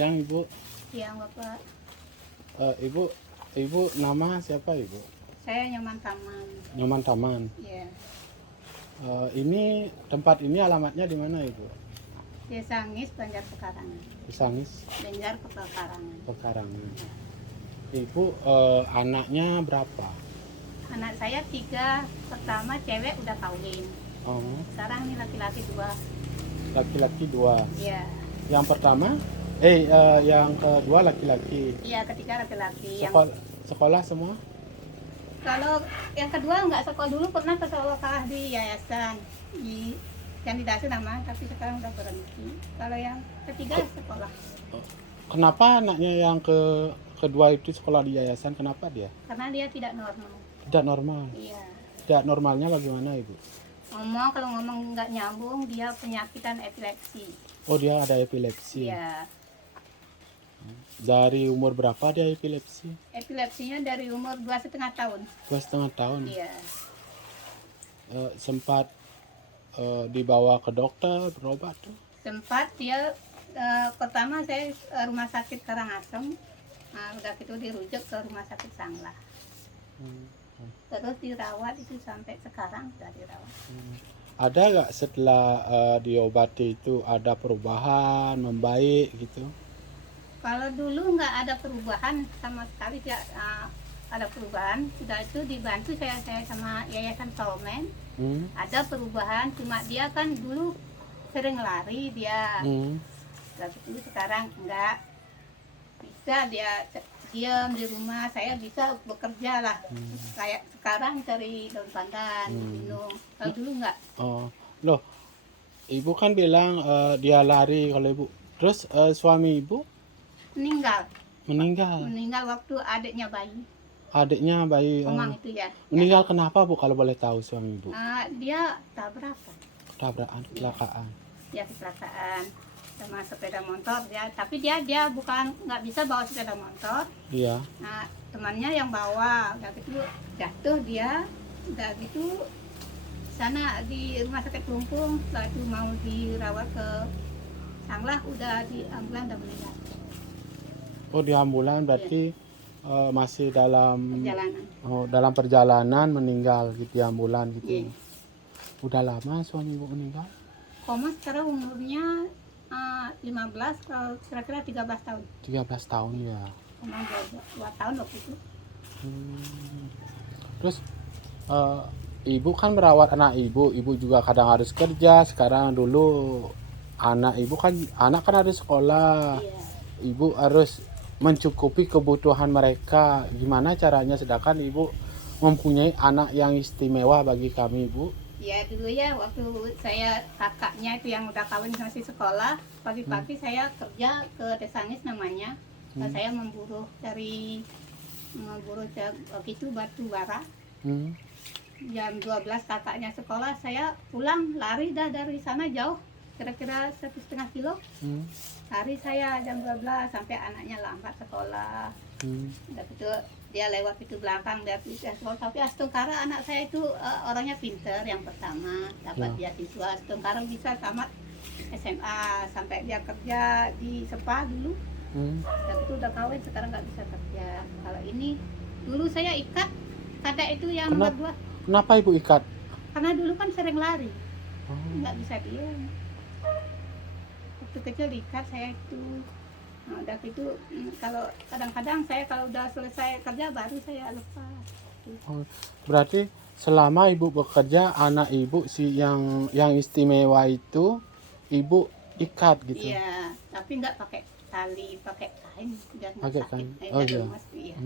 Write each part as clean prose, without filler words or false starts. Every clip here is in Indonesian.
siang Ibu. Siang Bapak, Ibu nama siapa Ibu? saya Nyoman Taman. Nyoman Taman. Ya, Ini tempat ini alamatnya di mana Ibu? Desa Angis, Banjar Pekarangan. Sangis Banjar Pekarangan. Pekarangan. Ibu anaknya berapa? Anak saya 3, pertama cewek udah kawin. Oh, Sekarang nih laki-laki 2. laki-laki 2. Iya, Yang pertama, yang kedua laki-laki. iya ketiga laki-laki. Yang Sekolah semua? kalau yang kedua nggak sekolah, dulu pernah ke sekolah di yayasan di kandidasi nama, tapi sekarang udah berhenti. Kalau yang ketiga sekolah, Kenapa anaknya yang kedua itu sekolah di yayasan? Kenapa dia? karena dia tidak normal. Tidak normal. Iya. Tidak normalnya bagaimana Ibu? Kalau ngomong nggak nyambung, dia penyakitan epilepsi. Oh, dia ada epilepsi. Iya. Dari umur berapa dia epilepsi? Epilepsinya dari umur 2,5 tahun. 2,5 tahun. Iya. Sempat dibawa ke dokter berobat tuh. Sempat dia pertama saya rumah sakit Karangasem. Nah, udah gitu dirujuk ke rumah sakit Sanglah. Terus dirawat itu sampai sekarang sudah dirawat. Ada nggak setelah diobati itu ada perubahan, membaik gitu? Kalau dulu nggak ada perubahan sama sekali, tidak ada perubahan. Sudah itu dibantu saya sama Yayasan Solmen. Ada perubahan, cuma dia kan dulu sering lari dia. Lalu sekarang enggak bisa, dia diam di rumah. Saya bisa bekerja lah. Kayak sekarang cari daun pandan minum. Kalau dulu enggak. Oh, loh, Ibu kan bilang dia lari kalau Ibu. Terus suami Ibu Meninggal meninggal. waktu adiknya bayi. Adiknya bayi. Omang itu ya. Meninggal kenapa Bu kalau boleh tahu suami Ibu? Dia tabrakan. Tabrakan, kecelakaan. Ya kecelakaan sama sepeda motor dia, tapi dia bukan nggak bisa bawa sepeda motor. Iya. Nah, temannya yang bawa, udah gitu jatuh dia, udah gitu sana di rumah sakit Plumpung, setelah itu mau dirawat ke Sanglah, udah di ambulan udah meninggal. Oh, di ambulan berarti masih dalam Perjalanan. dalam perjalanan meninggal gitu di ambulan gitu. Iya. Udah lama suami Ibu meninggal? Koma sekarang umurnya 15, kalau kira-kira 13 tahun. 13 tahun ya. Koma 2 tahun waktu itu. Terus Ibu kan merawat anak Ibu juga kadang harus kerja. Sekarang dulu anak kan harus sekolah. Iya. Ibu harus mencukupi kebutuhan mereka. Gimana caranya sedangkan Ibu mempunyai anak yang istimewa bagi kami Ibu? Ya dulu ya, waktu saya kakaknya itu yang udah kawin masih sekolah, pagi-pagi saya kerja ke Desa Angis namanya. Saya memburu itu batu bara. Jam 12 kakaknya sekolah, saya pulang lari dah dari sana jauh, kira-kira 1,5 kilo. Lari saya jam 12 sampai anaknya lambat sekolah. Udah gitu dia lewat pintu belakang, dia sekolah. Tapi Astungkara anak saya itu orangnya pinter, yang pertama dapat beasiswa Astungkara, bisa tamat SMA sampai dia kerja di Sepa dulu. Udah gitu udah kawin, sekarang nggak bisa kerja. Kalau ini dulu saya ikat kada itu yang nomor 2. Kenapa Ibu ikat? Karena dulu kan sering lari, nggak bisa diam. Waktu kecil diikat saya itu. Nah, udah gitu kalau kadang-kadang saya kalau udah selesai kerja baru saya lepas. Berarti selama Ibu bekerja anak Ibu yang istimewa itu Ibu ikat gitu. Iya, tapi nggak pakai tali, pakai kain biar nggak Pakai sakit. kain. Biar lemas, iya.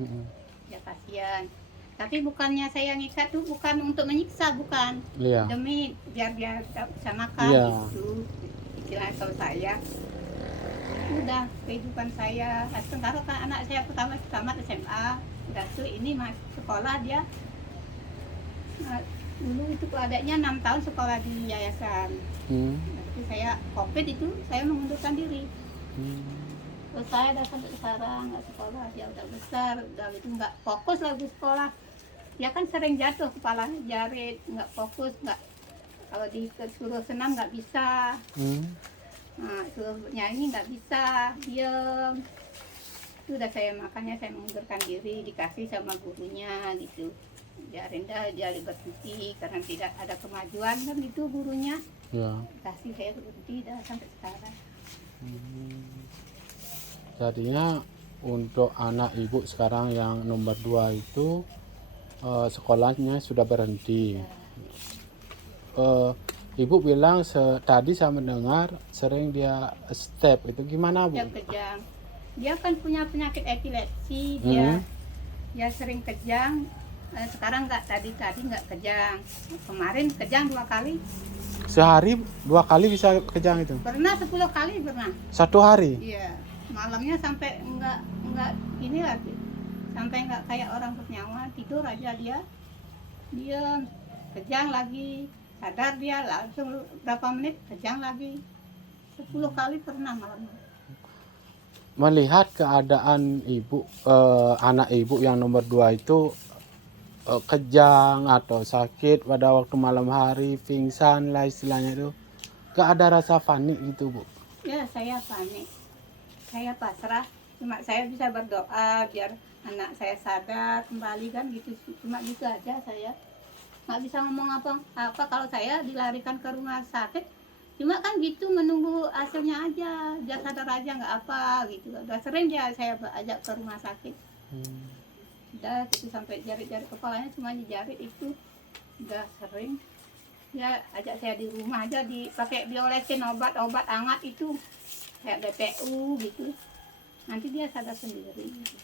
Ya kasihan. Tapi bukannya saya ngikat tuh bukan untuk menyiksa, bukan. Iya. Demi biar dia bisa makan gitu. Istilahnya kalau saya udah kehidupan saya. Sementara kan anak saya pertama tamat SMA, udah tuh ini masuk sekolah dia. Dulu itu adanya 6 tahun sekolah di yayasan. Nanti saya COVID itu saya mengundurkan diri. Terus saya udah sampai sekarang nggak sekolah, dia udah besar, udah gitu nggak fokus lagi sekolah. Dia kan sering jatuh, kepalanya jarit, nggak fokus, nggak, kalau disuruh senam nggak bisa. Nah, suruh nyanyi nggak bisa, diem. Itu udah saya makanya saya mengundurkan diri, dikasih sama gurunya gitu. Biarin dah dia berhenti karena tidak ada kemajuan kan gitu gurunya. Ya. Kasih saya berhenti dah sampai sekarang. Jadinya untuk anak ibu sekarang yang nomor 2 itu sekolahnya sudah berhenti. Ibu bilang tadi saya mendengar sering dia step, itu gimana Bu? Dia kejang. Dia kan punya penyakit epilepsi, dia sering kejang. Sekarang nggak, tadi nggak kejang. Kemarin kejang 2 kali. Sehari 2 kali bisa kejang itu? Pernah 10 kali pernah. 1 hari? Iya. Malamnya sampai nggak ini lagi. Sampai nggak kayak orang bernyawa, tidur aja dia. Diam, kejang lagi. Sadar dia langsung berapa menit kejang lagi. 10 kali pernah malamnya. Melihat keadaan ibu, anak ibu yang nomor 2 itu kejang atau sakit pada waktu malam hari, pingsan lah istilahnya itu, gak ada rasa panik gitu Bu? Ya, saya panik. Saya pasrah. Cuma saya bisa berdoa biar anak saya sadar kembali kan gitu. Cuma gitu aja saya. Nggak bisa ngomong apa kalau saya dilarikan ke rumah sakit. Cuma kan gitu menunggu hasilnya aja, biar sadar aja nggak apa gitu. Udah sering dia saya ajak ke rumah sakit. Udah gitu sampai jari-jari kepalanya cuma jari itu. Udah sering. Ya ajak saya di rumah aja dipakai diolesin obat hangat itu kayak BPU gitu. Nanti dia sadar sendiri gitu.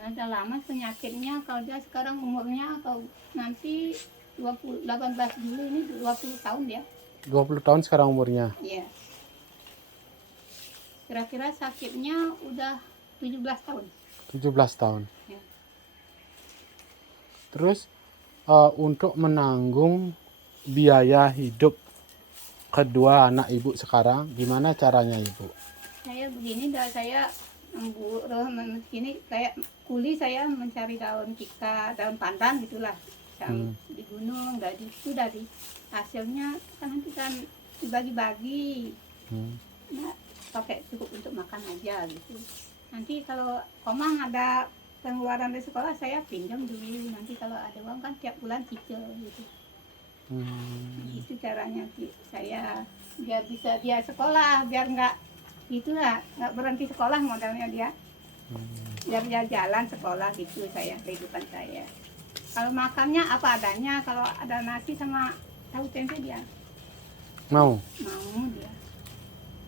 Udah lama penyakitnya, kalau dia sekarang umurnya kalau nanti 18 Juli ini 20 tahun dia. 20 tahun sekarang umurnya? Iya. Kira-kira sakitnya udah 17 tahun. 17 tahun. Ya. Terus untuk menanggung biaya hidup kedua anak ibu sekarang, gimana caranya ibu? Saya begini dah, saya buruh begini kayak kuli, saya mencari daun tikar, daun pandan gitulah. Yang di gunung, dari itu dari hasilnya kan nanti kan dibagi-bagi. Nah, pakai cukup untuk makan aja gitu. Nanti kalau Komang ada pengeluaran dari sekolah saya pinjam dulu, nanti kalau ada uang kan tiap bulan cicil gitu. Itu caranya saya biar bisa dia sekolah, biar nggak berhenti sekolah modalnya dia. Biar dia jalan sekolah gitu saya, kehidupan saya. Kalau makannya apa adanya, kalau ada nasi sama tahu tempe dia mau dia.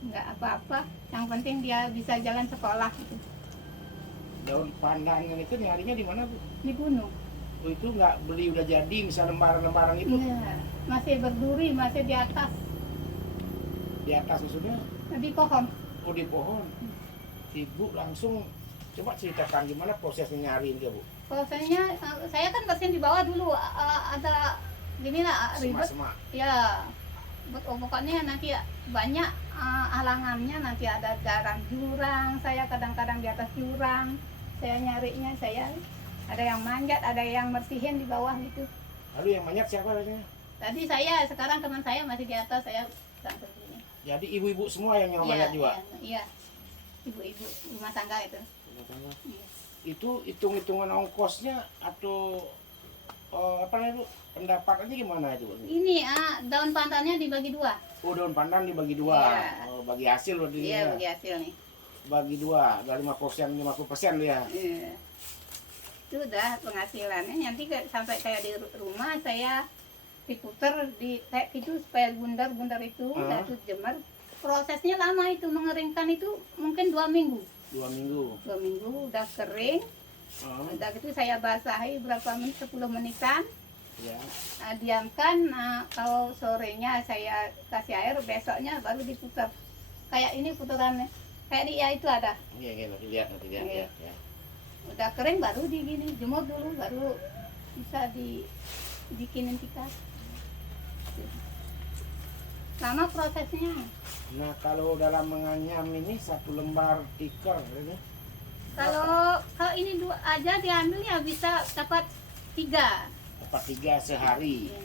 Nggak apa-apa, yang penting dia bisa jalan sekolah gitu. Daun pandangan itu nyarinya di mana Bu? Di gunung. Oh, itu nggak beli udah jadi, misal lembaran-lembaran itu? Iya, masih berduri, masih di atas. Di atas maksudnya? Di pohon. Oh, di pohon. Ibu langsung coba ceritakan gimana prosesnya nyariin dia Bu? Prosesnya saya kan bersihin di bawah dulu, ada gini lah ribet. Semak-semak. Ya, pokoknya nanti banyak halangannya, nanti ada jalan jurang, saya kadang-kadang di atas jurang, saya nyarinya, saya ada yang manjat, ada yang bersihin di bawah gitu. Lalu yang manjat siapa biasanya? Tadi saya, sekarang teman saya masih di atas, saya sedang begini. Jadi ibu-ibu semua yang manjat juga? Iya, ibu-ibu rumah tangga itu. Iya. Itu hitung-hitungan ongkosnya atau apa namanya Bu? Pendapatannya gimana itu Bu? Ini daun pandannya dibagi 2. Oh, daun pandan dibagi 2. Iya. Oh, bagi hasil loh dia. Iya, bagi hasil nih. Bagi 2, dari 50% dia. Iya. Itu udah penghasilannya, nanti sampai saya di rumah saya diputer kayak gitu supaya bundar-bundar itu, itu jemur. Prosesnya lama itu, mengeringkan itu mungkin 2 minggu. 2 minggu. 2 minggu udah kering. Udah gitu saya basahi berapa menit, 10 menitan. Ya. Diamkan, kalau sorenya saya kasih air, besoknya baru diputar. Kayak ini putarannya. Kayak di itu ada. Iya, lihat nanti lihat ya. Udah kering baru digini, jemur dulu baru bisa dibikinin tikar. Lama prosesnya. Nah, kalau dalam menganyam ini 1 lembar tikar ini. Kalau ini 2 aja diambil ya bisa dapat 3. Dapat 3 sehari. Ya.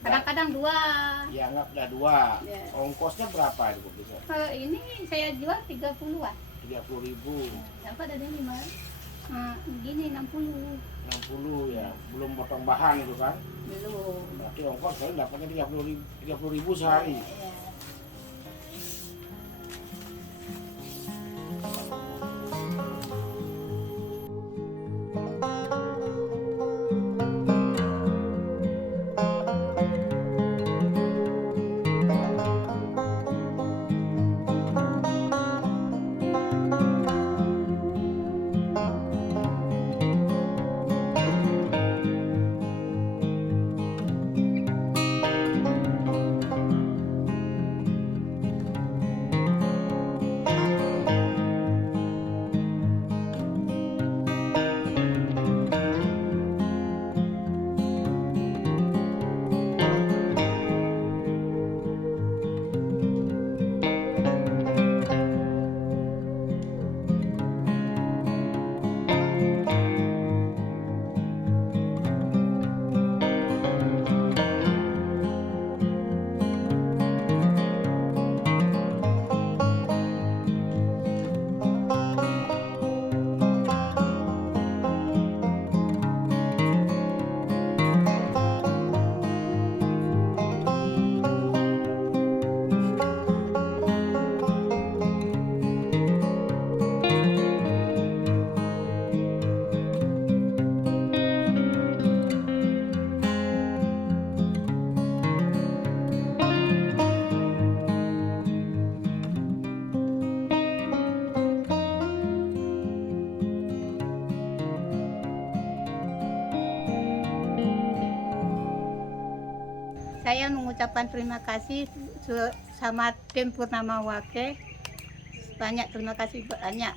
Kadang-kadang 2. Ya anggap dah 2. Ya. Ongkosnya berapa itu Bu bisa? Ini saya jual 30-an. 30.000. Dapat ada 5. Gini 60. 60 ya, belum potong bahan itu kan. Belum. Berarti ongkos kalian dapatnya 30.000 sehari. Ya. Saya mengucapkan terima kasih sama tim Purnama Wake. Banyak terima kasih banyak.